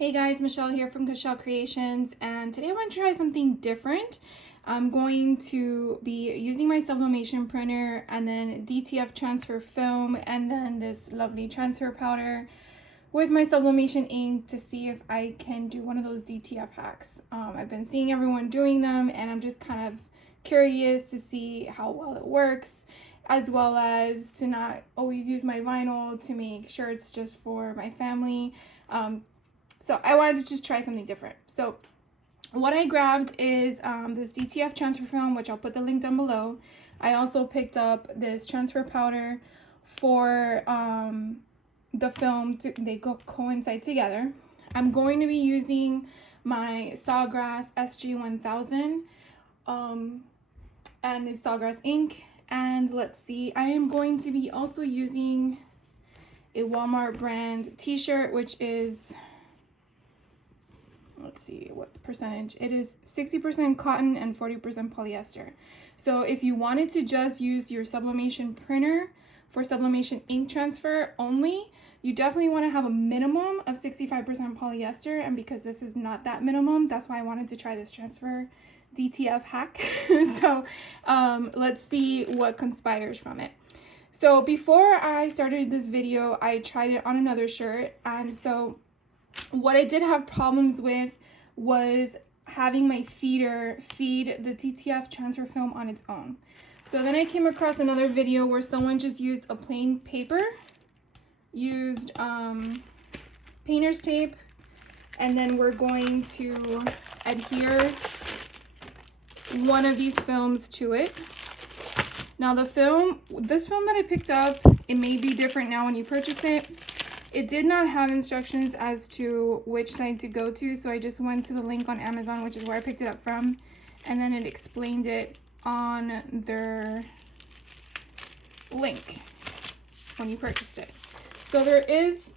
Hey guys, Michelle here from Michelle Creations, and today I want to try something different. I'm going to be using my sublimation printer and then DTF transfer film and then this lovely transfer powder with my sublimation ink to see if I can do one of those DTF hacks. I've been seeing everyone doing them and I'm just kind of curious to see how well it works, as well as to not always use my vinyl, to make sure it's just for my family. So I wanted to just try something different. So what I grabbed is this DTF transfer film, which I'll put the link down below. I also picked up this transfer powder for the film. They coincide together. I'm going to be using my Sawgrass SG1000 and the Sawgrass ink. And let's see, I am going to be also using a Walmart brand t-shirt, which is, let's see what percentage it is, 60% cotton and 40% polyester. So if you wanted to just use your sublimation printer for sublimation ink transfer only, you definitely want to have a minimum of 65% polyester, and because this is not that minimum, that's why I wanted to try this transfer DTF hack. So let's see what conspires from it. So before I started this video, I tried it on another shirt, and so what I did have problems with was having my feeder feed the DTF transfer film on its own. So then I came across another video where someone just used a plain paper, used painter's tape, and then we're going to adhere one of these films to it. Now this film that I picked up, it may be different now when you purchase it. It did not have instructions as to which side to go to, so I just went to the link on Amazon, which is where I picked it up from, and then it explained it on their link when you purchased it. So there is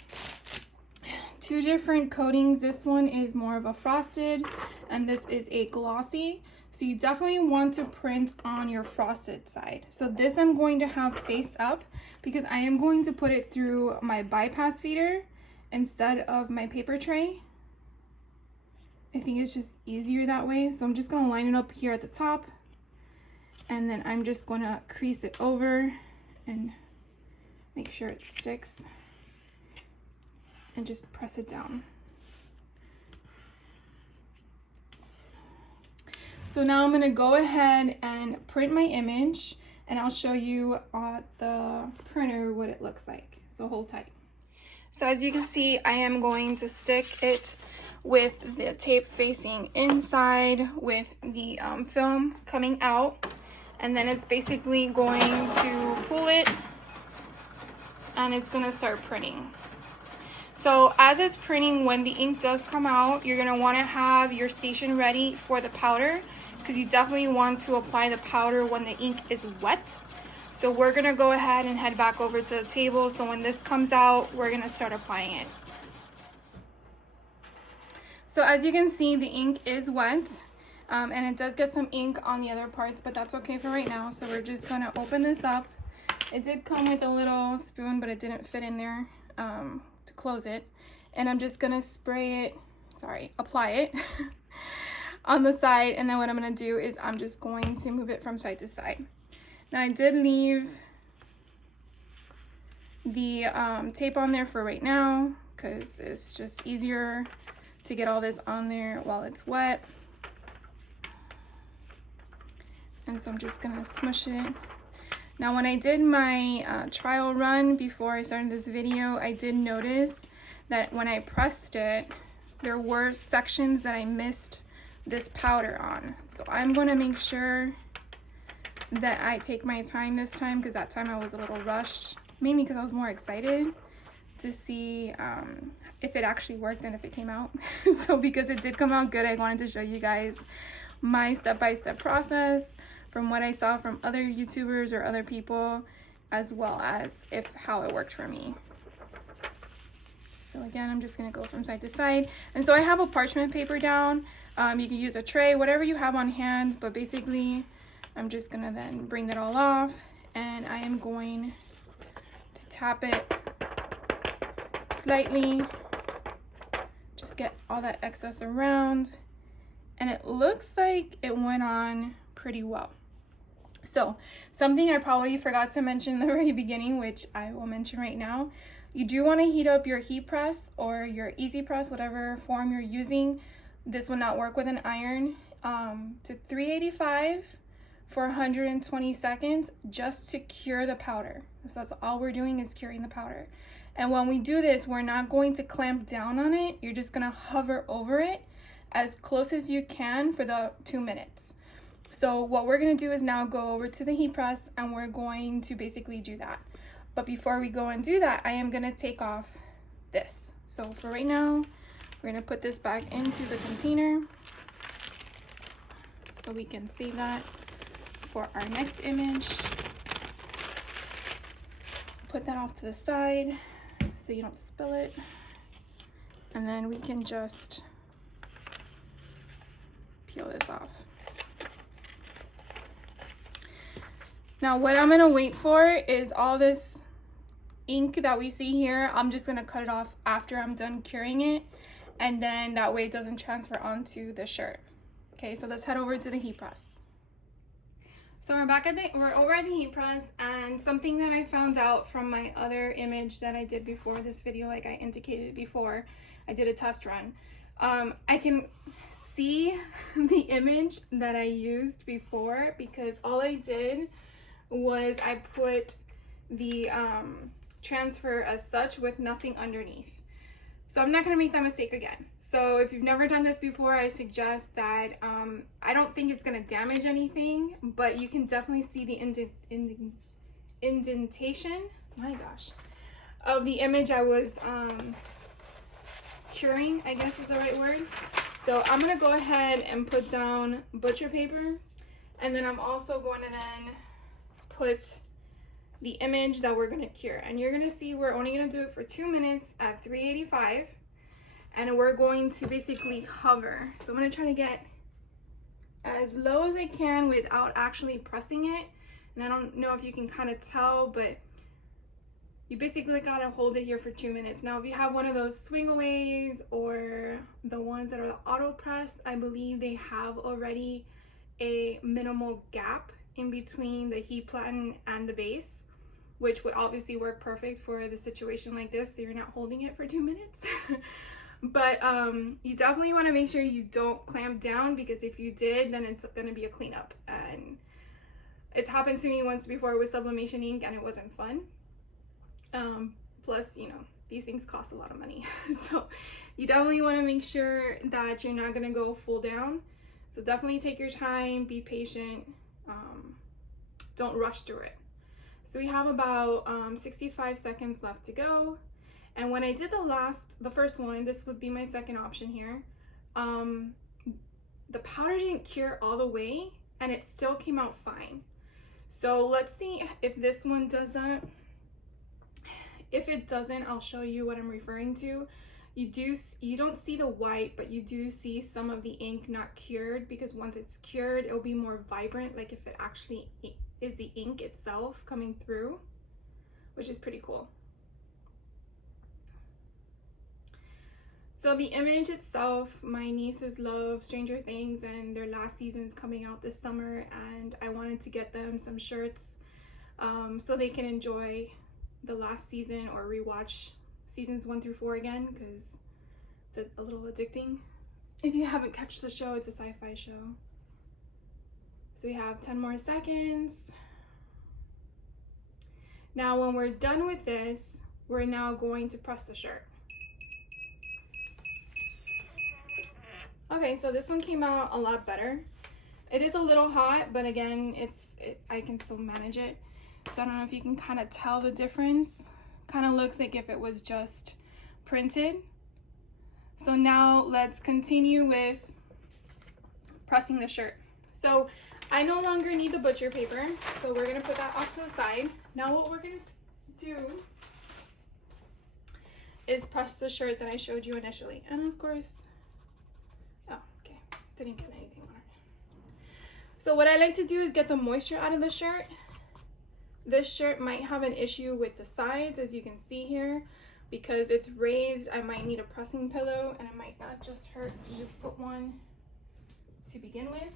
two different coatings. This one is more of a frosted, and this is a glossy. So you definitely want to print on your frosted side. So this I'm going to have face up because I am going to put it through my bypass feeder instead of my paper tray. I think it's just easier that way. So I'm just going to line it up here at the top, and then I'm just going to crease it over and make sure it sticks and just press it down. So now I'm going to go ahead and print my image, and I'll show you on the printer what it looks like. So hold tight. So as you can see, I am going to stick it with the tape facing inside with the film coming out, and then it's basically going to pull it and it's going to start printing. So as it's printing, when the ink does come out, you're going to want to have your station ready for the powder, because you definitely want to apply the powder when the ink is wet. So we're going to go ahead and head back over to the table. So when this comes out, we're going to start applying it. So as you can see, the ink is wet, and it does get some ink on the other parts, but that's okay for right now. So we're just going to open this up. It did come with a little spoon, but it didn't fit in there to close it. And I'm just going to apply it on the side, and then what I'm going to do is I'm just going to move it from side to side. Now I did leave the tape on there for right now because it's just easier to get all this on there while it's wet. And so I'm just going to smush it. Now when I did my trial run before I started this video, I did notice that when I pressed it, there were sections that I missed this powder on. So I'm going to make sure that I take my time this time, because that time I was a little rushed, mainly because I was more excited to see if it actually worked and if it came out. So because it did come out good, I wanted to show you guys my step-by-step process from what I saw from other YouTubers or other people, as well as how it worked for me. So again, I'm just going to go from side to side. And so I have a parchment paper down. You can use a tray, whatever you have on hand, but basically I'm just going to then bring that all off, and I am going to tap it slightly just get all that excess around, and it looks like it went on pretty well. So something I probably forgot to mention in the very beginning, which I will mention right now, you do want to heat up your heat press or your easy press, whatever form you're using. This will not work with an iron, to 385 for 120 seconds just to cure the powder. So that's all we're doing, is curing the powder. And when we do this, we're not going to clamp down on it. You're just going to hover over it as close as you can for the 2 minutes. So what we're going to do is now go over to the heat press, and we're going to basically do that. But before we go and do that, I am going to take off this. So for right now, we're going to put this back into the container so we can save that for our next image. Put that off to the side so you don't spill it. And then we can just peel this off. Now what I'm gonna wait for is all this ink that we see here. I'm just gonna cut it off after I'm done curing it, and then that way it doesn't transfer onto the shirt. Okay, so let's head over to the heat press. So we're over at the heat press, and something that I found out from my other image that I did before this video, like I indicated before, I did a test run. I can see the image that I used before because all I did was I put the transfer as such with nothing underneath. So I'm not gonna make that mistake again. So if you've never done this before, I suggest that, I don't think it's gonna damage anything, but you can definitely see the indentation, my gosh, of the image I was curing, I guess is the right word. So I'm gonna go ahead and put down butcher paper, and then I'm also going to then put the image that we're going to cure. And you're going to see we're only going to do it for 2 minutes at 385, and we're going to basically hover. So I'm going to try to get as low as I can without actually pressing it. And I don't know if you can kind of tell, but you basically got to hold it here for 2 minutes. Now if you have one of those swing aways or the ones that are the auto press, I believe they have already a minimal gap in between the heat platen and the base, which would obviously work perfect for the situation like this, so you're not holding it for 2 minutes. But you definitely want to make sure you don't clamp down, because if you did, then it's going to be a cleanup. And it's happened to me once before with sublimation ink, and it wasn't fun. Plus, you know, these things cost a lot of money. So you definitely want to make sure that you're not going to go full down. So definitely take your time, be patient. Don't rush through it. So we have about 65 seconds left to go. And when I did the first one, this would be my second option here. The powder didn't cure all the way, and it still came out fine. So let's see if this one does that. If it doesn't, I'll show you what I'm referring to. You don't see the white, but you do see some of the ink not cured, because once it's cured, it'll be more vibrant, like if it actually is the ink itself coming through, which is pretty cool. So the image itself, my nieces love Stranger Things, and their last season's coming out this summer, and I wanted to get them some shirts so they can enjoy the last season or rewatch seasons 1 through 4 again, because it's a little addicting. If you haven't catched the show, it's a sci-fi show. So we have 10 more seconds. Now when we're done with this, we're now going to press the shirt. Okay, so this one came out a lot better. It is a little hot, but again, I can still manage it. So I don't know if you can kind of tell the difference. Kind of looks like if it was just printed. So now let's continue with pressing the shirt. So I no longer need the butcher paper, so we're gonna put that off to the side. Now what we're gonna do is press the shirt that I showed you initially. And of course, oh, okay, didn't get anything on it. So what I like to do is get the moisture out of the shirt. This shirt might have an issue with the sides, as you can see here, because it's raised, I might need a pressing pillow, and it might not just hurt to just put one to begin with.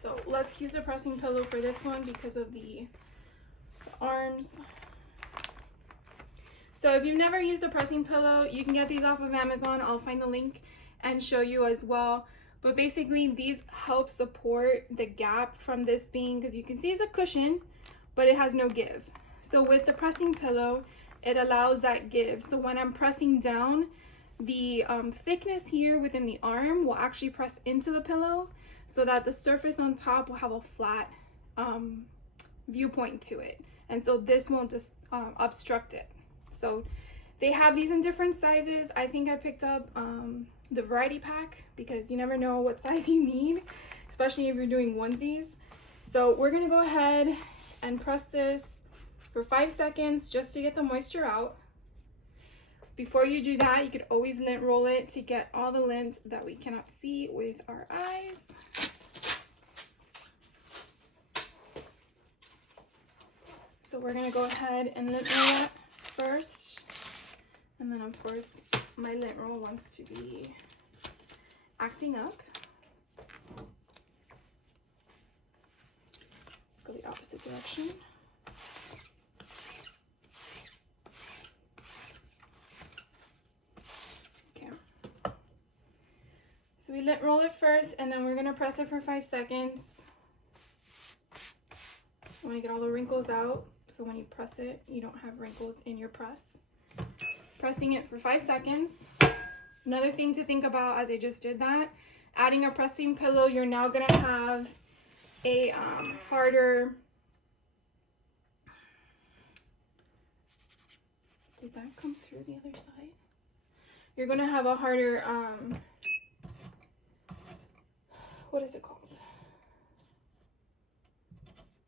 So let's use a pressing pillow for this one because of the arms. So if you've never used a pressing pillow, you can get these off of Amazon. I'll find the link and show you as well. But basically these help support the gap from this being, because you can see it's a cushion, but it has no give. So with the pressing pillow, it allows that give. So when I'm pressing down, the thickness here within the arm will actually press into the pillow so that the surface on top will have a flat viewpoint to it. And so this won't just obstruct it. So they have these in different sizes. I think I picked up the variety pack because you never know what size you need, especially if you're doing onesies. So we're gonna go ahead and press this for 5 seconds just to get the moisture out. Before you do that, you could always lint roll it to get all the lint that we cannot see with our eyes. So we're gonna go ahead and lint roll that first. And then of course, my lint roll wants to be acting up. Let's go the opposite direction. So we lint roll it first, and then we're gonna press it for 5 seconds. I wanna get all the wrinkles out, so when you press it, you don't have wrinkles in your press. Pressing it for 5 seconds. Another thing to think about as I just did that, adding a pressing pillow, you're now gonna have a harder, did that come through the other side? You're gonna have a harder, what is it called?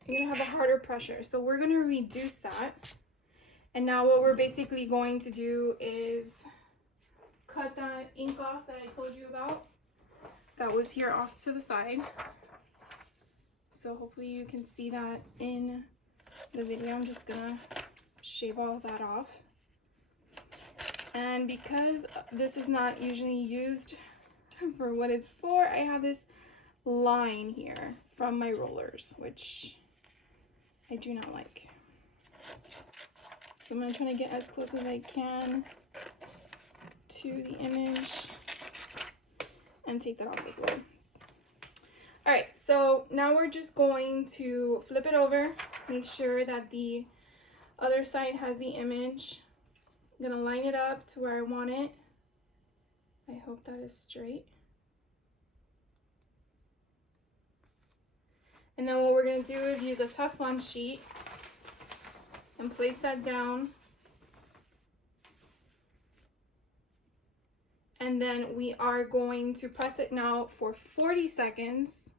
You're gonna have a harder pressure. So we're gonna reduce that. And now what we're basically going to do is cut that ink off that I told you about. That was here off to the side. So hopefully you can see that in the video. I'm just gonna shave all of that off. And because this is not usually used for what it's for, I have this line here from my rollers, which I do not like. So I'm going to try to get as close as I can to the image and take that off as well. All right, so now we're just going to flip it over, make sure that the other side has the image. I'm going to line it up to where I want it. I hope that is straight. And then what we're going to do is use a Teflon sheet and place that down. And then we are going to press it now for 45 seconds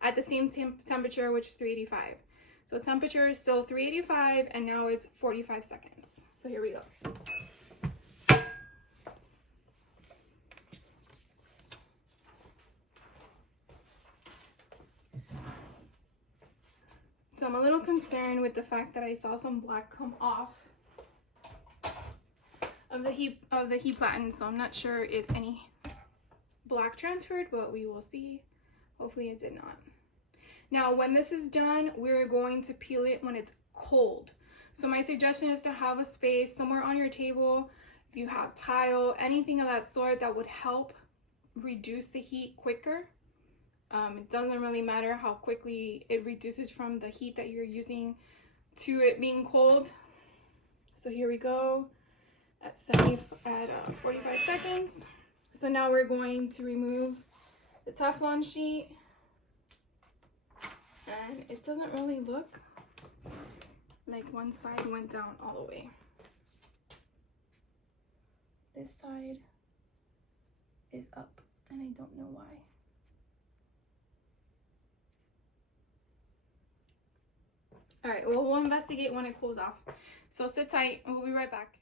at the same temperature, which is 385. So temperature is still 385 and now it's 45 seconds. So here we go. So I'm a little concerned with the fact that I saw some black come off of the heat platen, so I'm not sure if any black transferred, but we will see. Hopefully it did not. Now when this is done, we're going to peel it when it's cold. So my suggestion is to have a space somewhere on your table, if you have tile, anything of that sort that would help reduce the heat quicker. It doesn't really matter how quickly it reduces from the heat that you're using to it being cold. So here we go at 45 seconds. So now we're going to remove the Teflon sheet, and it doesn't really look like one side went down all the way. This side is up, and I don't know why. All right, well, we'll investigate when it cools off. So sit tight and we'll be right back.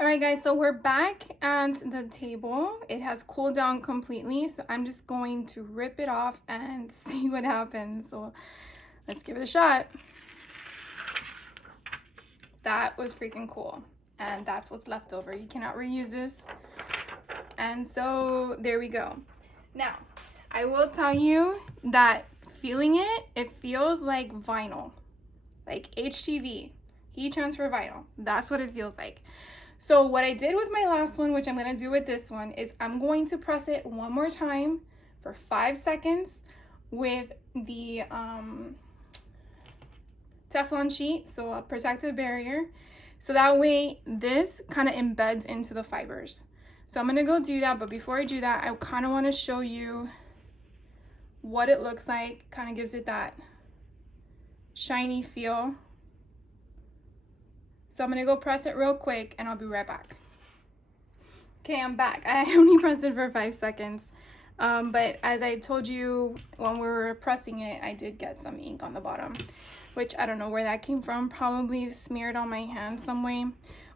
All right, guys, so we're back at the table. It has cooled down completely, so I'm just going to rip it off and see what happens. So let's give it a shot. That was freaking cool. And that's what's left over. You cannot reuse this. And so there we go. Now, I will tell you that feeling it, it feels like vinyl. Like HTV, heat transfer vinyl. That's what it feels like. So what I did with my last one, which I'm going to do with this one, is I'm going to press it one more time for 5 seconds with the Teflon sheet, so a protective barrier. So that way this kind of embeds into the fibers. So I'm going to go do that, but before I do that, I kind of want to show you what it looks like. Kind of gives it that shiny feel. So I'm gonna go press it real quick and I'll be right back. Okay, I'm back. I only pressed it for 5 seconds. But as I told you when we were pressing it, I did get some ink on the bottom, which I don't know where that came from. Probably smeared on my hand some way.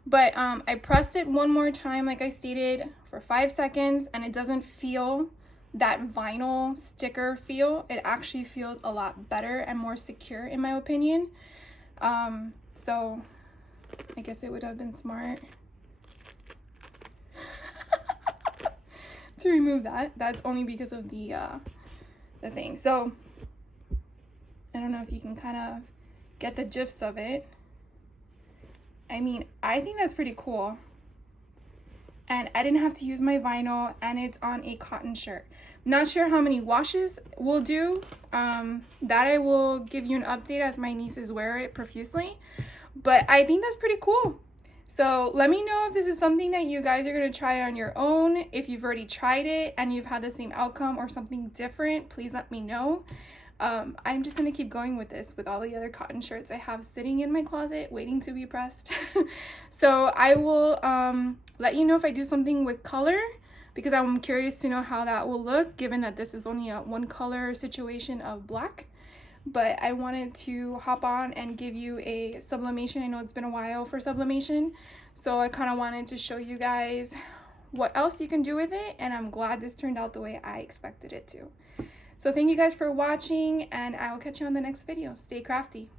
But I pressed it one more time, like I stated, for 5 seconds, and it doesn't feel that vinyl sticker feel. It actually feels a lot better and more secure, in my opinion. So I guess it would have been smart to remove that. That's only because of the thing. So I don't know if you can kind of get the gist of it. I mean, I think that's pretty cool. And I didn't have to use my vinyl, and it's on a cotton shirt. Not sure how many washes we'll do. That I will give you an update as my nieces wear it profusely. But I think that's pretty cool. So let me know if this is something that you guys are going to try on your own. If you've already tried it and you've had the same outcome or something different, please let me know. I'm just going to keep going with this with all the other cotton shirts I have sitting in my closet waiting to be pressed. So I will let you know if I do something with color, because I'm curious to know how that will look, given that this is only a one color situation of black. But I wanted to hop on and give you a sublimation. I know it's been a while for sublimation, so I kind of wanted to show you guys what else you can do with it, and I'm glad this turned out the way I expected it to. So thank you guys for watching, and I will catch you on the next video. Stay crafty.